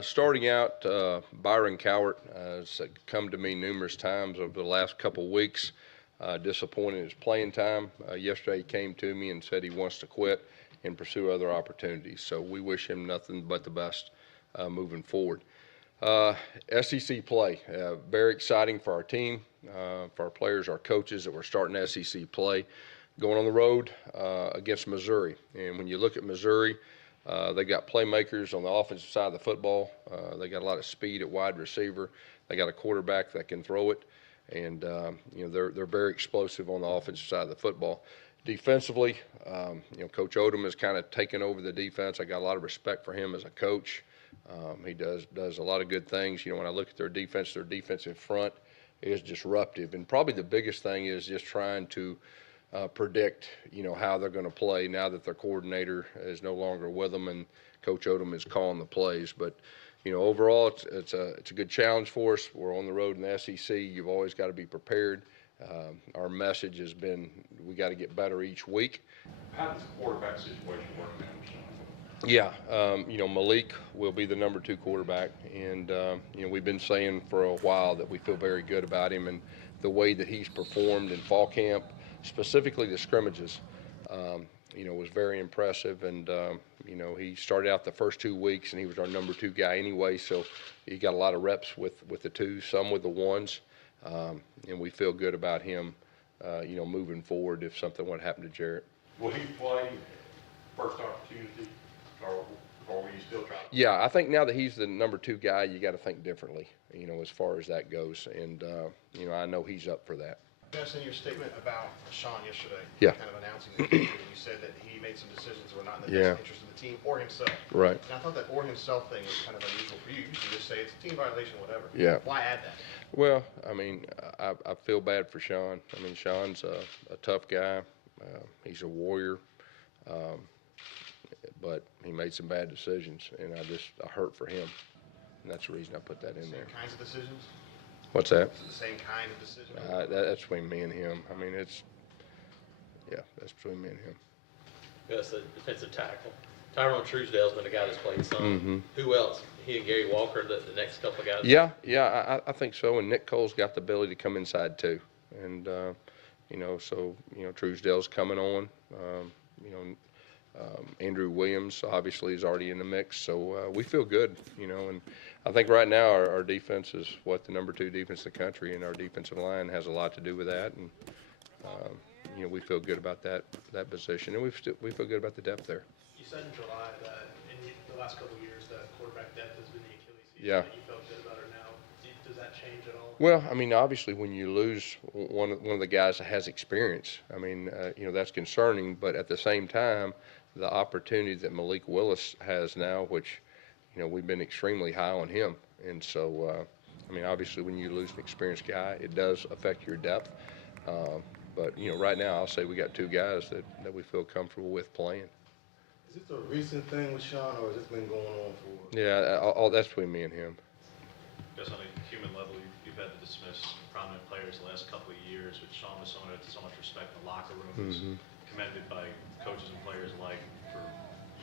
Starting out, Byron Cowart has come to me numerous times over the last couple of weeks, disappointed in his playing time. Yesterday he came to me and said he wants to quit and pursue other opportunities. So we wish him nothing but the best moving forward. Uh, SEC play, very exciting for our team, for our players, our coaches that we're starting SEC play. Going on the road against Missouri. And when you look at Missouri, they got playmakers on the offensive side of the football. They got a lot of speed at wide receiver. They got a quarterback that can throw it, and they're very explosive on the offensive side of the football. Defensively, Coach Odom has kind of taken over the defense. I got a lot of respect for him as a coach. He does a lot of good things. When I look at their defensive front is disruptive, and probably the biggest thing is just trying to predict, how they're going to play now that their coordinator is no longer with them and Coach Odom is calling the plays. But, overall, it's a good challenge for us. We're on the road in the SEC. You've always got to be prepared. Our message has been we got to get better each week. How does the quarterback situation work now, Sean? Yeah, Malik will be the number 2 quarterback, and we've been saying for a while that we feel very good about him and the way that he's performed in fall camp. Specifically the scrimmages, was very impressive. And, he started out the first 2 weeks and he was our number 2 guy anyway. So he got a lot of reps with the 2s, some with the 1s. And we feel good about him, moving forward if something would happen to Jarrett. Will he play first opportunity, or will you still try? Yeah, I think now that he's the number 2 guy, you got to think differently, as far as that goes. And, I know he's up for that. Gus, in your statement about Sean yesterday, Yeah. kind of announcing the injury, you said that he made some decisions that were not in the best interest of the team or himself. Right. And I thought that or himself thing was kind of unusual for you. You usually just say it's a team violation, whatever. Yeah. Why add that? Well, I feel bad for Sean. Sean's a tough guy. He's a warrior. But he made some bad decisions, and I hurt for him. And that's the reason I put that in there. Same kinds of decisions? What's that? Is it the same kind of decision? That's between me and him. That's between me and him. Gus, the defensive tackle. Tyrone Truesdale's been a guy that's played some. Mm-hmm. Who else? He and Gary Walker, the next couple of guys? Yeah, I think so. And Nick Cole's got the ability to come inside too. And, Truesdale's coming on. Andrew Williams obviously is already in the mix, so we feel good, and I think right now our defense is the number 2 defense in the country, and our defensive line has a lot to do with that, and we feel good about that position, and we feel good about the depth there. You said in July that in the last couple of years that quarterback depth has been the Achilles heel. Yeah. That you felt good about it now. Does that change at all? Well, obviously when you lose one of the guys that has experience, that's concerning, but at the same time, the opportunity that Malik Willis has now, which, we've been extremely high on him. And so, obviously when you lose an experienced guy, it does affect your depth. But, right now I'll say we got 2 guys that we feel comfortable with playing. Is this a recent thing with Sean, or has this been going on for? Yeah, all that's between me and him. Because on a human level, you've had to dismiss prominent players the last couple of years, which Sean was someone with so much respect in the locker room. Mm-hmm. Commended by coaches and players alike for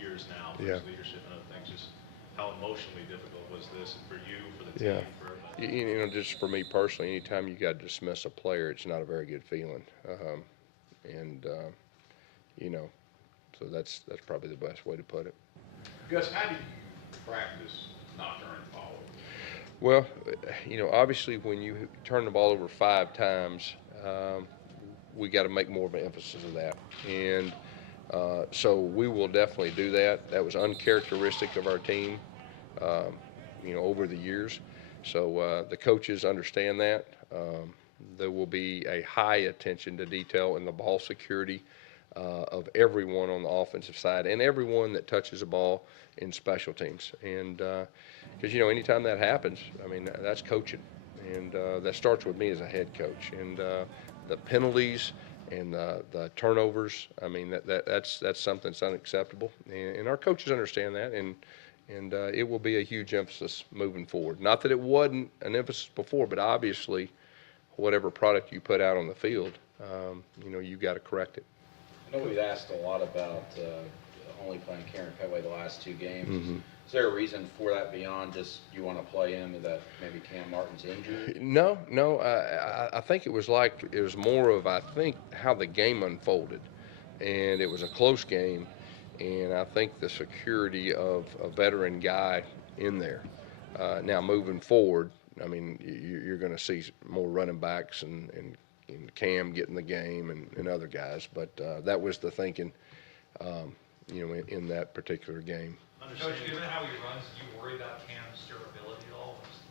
years now for Yeah. his leadership and other things. Just how emotionally difficult was this for you, for the team, Yeah. for everybody? Just for me personally, anytime you got to dismiss a player, it's not a very good feeling. So that's probably the best way to put it. Gus, how do you practice not turning the ball over? Well, obviously when you turn the ball over 5 times, we got to make more of an emphasis of that. And so we will definitely do that. That was uncharacteristic of our team, over the years. So the coaches understand that. There will be a high attention to detail in the ball security of everyone on the offensive side and everyone that touches the ball in special teams. And because, anytime that happens, that's coaching. And that starts with me as a head coach. And the penalties and the turnovers, that's something that's unacceptable. And our coaches understand that. And it will be a huge emphasis moving forward. Not that it wasn't an emphasis before, but obviously whatever product you put out on the field, you got to correct it. I know we've asked a lot about only playing Karen Petway the last 2 games. Mm-hmm. Is there a reason for that beyond just you want to play him and that maybe Cam Martin's injured? No, no. I think it was more of, I think, how the game unfolded, and it was a close game, and I think the security of a veteran guy in there. Now moving forward, I mean, you're going to see more running backs and Cam getting the game and other guys, but that was the thinking, in that particular game. Understand. Coach, given how he runs, do you worry about Cam's durability at all? Just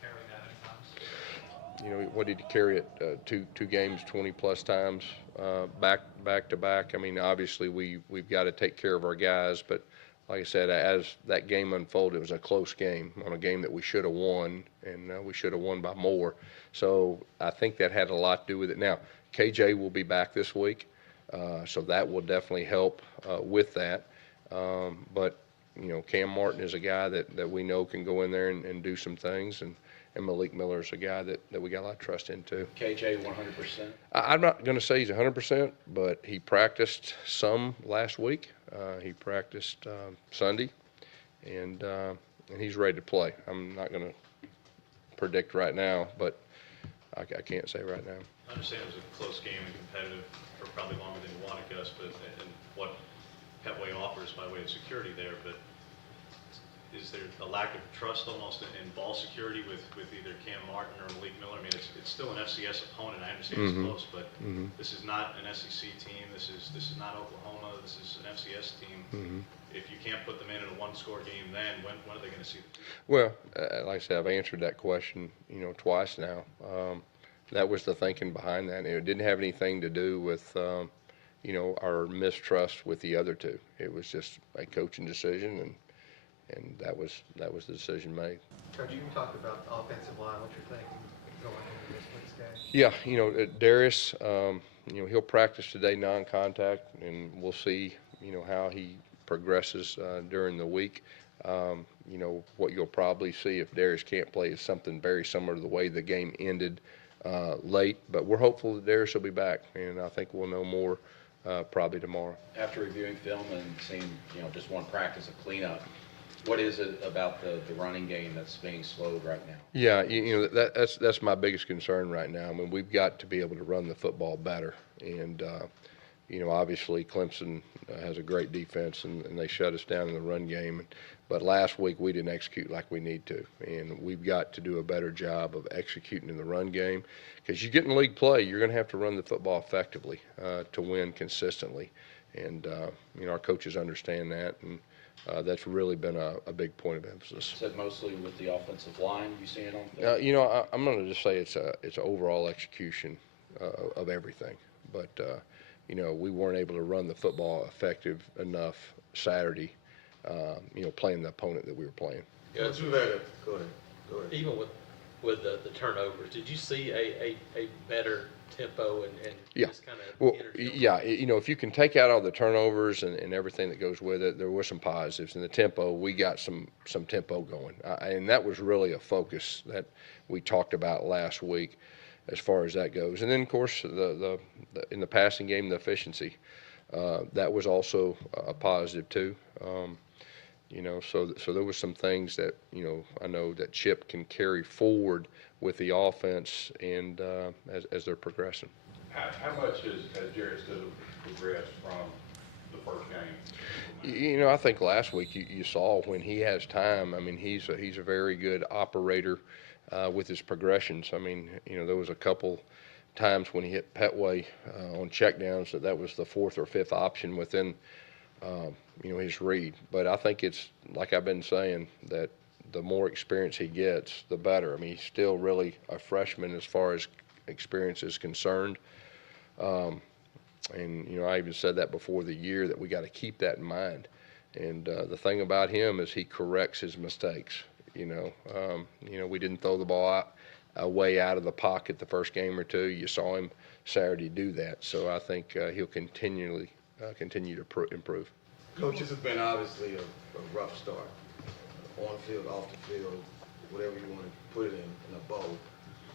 carrying that many times? What did he carry it? Two games, 20+ times, back to back. I mean, obviously we've got to take care of our guys, but like I said, as that game unfolded, it was a close game on a game that we should have won, and we should have won by more. So I think that had a lot to do with it. Now, KJ will be back this week, so that will definitely help with that. But Cam Martin is a guy that we know can go in there and do some things, and Malik Miller is a guy that we got a lot of trust in too. KJ 100%? I'm not going to say he's 100%, but he practiced some last week. He practiced Sunday, and he's ready to play. I'm not going to predict right now, but I can't say right now. I understand it was a close game and competitive for probably longer than you wanted, Gus, but and what Petway offers by way of security there, but is there a lack of trust almost in ball security with either Cam Martin or Malik Miller? I mean, it's still an FCS opponent. I understand it's close, but this is not an SEC team. This is not Oklahoma. This is an FCS team. If you can't put them in a one-score game, then when are they going to see the field? Well, like I said, I've answered that question, twice now. That was the thinking behind that. It didn't have anything to do with, our mistrust with the other two. It was just a coaching decision, and that was the decision made. Coach, you talked about the offensive line. What you're thinking going into this week's game? Yeah, Darius, he'll practice today non-contact, and we'll see, how he progresses during the week. What you'll probably see if Darius can't play is something very similar to the way the game ended late, but we're hopeful that Darius will be back, and I think we'll know more probably tomorrow. After reviewing film and seeing, just one practice of cleanup, what is it about the running game that's being slowed right now? Yeah, that's my biggest concern right now. I mean, we've got to be able to run the football better, and obviously Clemson has a great defense, and they shut us down in the run game. But last week we didn't execute like we need to, and we've got to do a better job of executing in the run game, because you get in league play, you're going to have to run the football effectively to win consistently, and our coaches understand that, and that's really been a big point of emphasis. Is that mostly with the offensive line you see it on film? I'm going to just say it's an overall execution of everything, but we weren't able to run the football effective enough Saturday. Playing the opponent that we were playing. Yeah, Go ahead. even with the turnovers, did you see a better tempo and Yeah. just kind of Well, yeah, if you can take out all the turnovers and everything that goes with it, there were some positives. In the tempo, we got some tempo going, and that was really a focus that we talked about last week as far as that goes. And then, of course, the in the passing game, the efficiency, that was also a positive too. So there was some things that, I know that Chip can carry forward with the offense and as they're progressing. How much has Jarrett Stidham progressed from the first game? I think last week you saw when he has time. I mean, he's a very good operator with his progressions. I mean, there was a couple times when he hit Petway on checkdowns that was the fourth or fifth option within his read. But I think it's like I've been saying, that the more experience he gets, the better. I mean, he's still really a freshman as far as experience is concerned. And I even said that before the year, that we got to keep that in mind. And the thing about him is he corrects his mistakes. We didn't throw the ball way out of the pocket the first game or two. You saw him Saturday do that. So I think he'll continue to improve. Coach, this has been obviously a rough start. On field, off the field, whatever you want to put it in a bowl.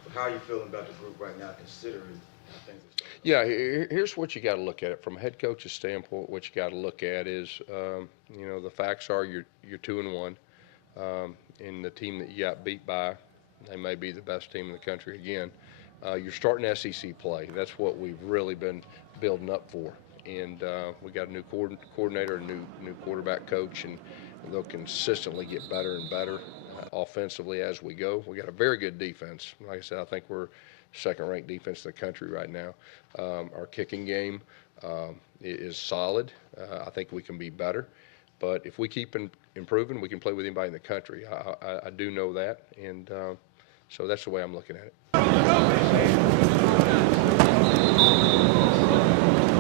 But how are you feeling about the group right now, considering things have started? Yeah, here's what you got to look at it from a head coach's standpoint. What you got to look at is, the facts are you're 2-1, and the team that you got beat by, they may be the best team in the country again. You're starting SEC play. That's what we've really been building up for. And we got a new coordinator, a new quarterback coach, and they'll consistently get better and better offensively as we go. We got a very good defense. Like I said, I think we're second-ranked defense in the country right now. Our kicking game is solid. I think we can be better. But if we keep improving, we can play with anybody in the country. I do know that, and so that's the way I'm looking at it.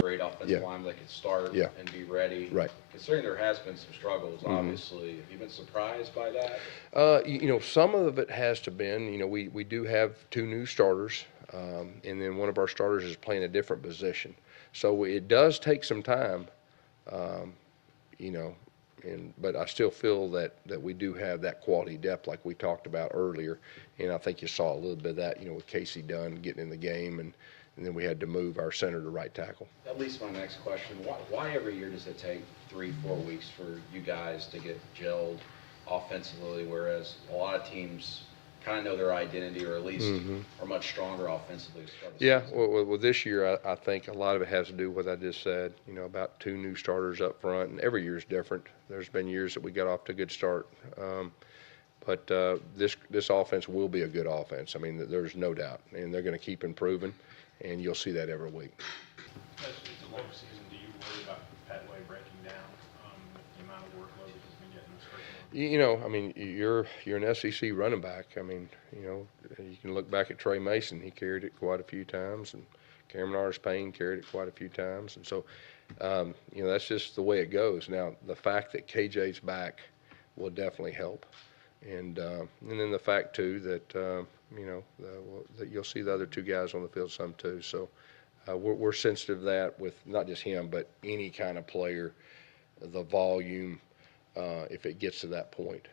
Great offensive line that could start and be ready. Right. Considering there has been some struggles, obviously, have you been surprised by that? Some of it has to been, we do have 2 new starters, and then one of our starters is playing a different position. So it does take some time, but I still feel that we do have that quality depth like we talked about earlier. And I think you saw a little bit of that, with Casey Dunn getting in the game, and then we had to move our center to right tackle. That leads to my next question. Why every year does it take 3-4 weeks for you guys to get gelled offensively, whereas a lot of teams kind of know their identity, or at least are much stronger offensively to start the season? Well, this year I think a lot of it has to do with what I just said, about 2 new starters up front, and every year is different. There's been years that we got off to a good start, but this offense will be a good offense. I mean, there's no doubt, and they're going to keep improving, and you'll see that every week. As it's a long season, do you worry about Petway breaking down with the amount of workload that he's been getting this first month? I mean, you're an SEC running back. I mean, you can look back at Trey Mason. He carried it quite a few times, and Cameron Payne carried it quite a few times. And so, that's just the way it goes. Now, the fact that KJ's back will definitely help. And then the fact, too, that, that you'll see the other 2 guys on the field some, too. So we're sensitive to that with not just him, but any kind of player, the volume, if it gets to that point.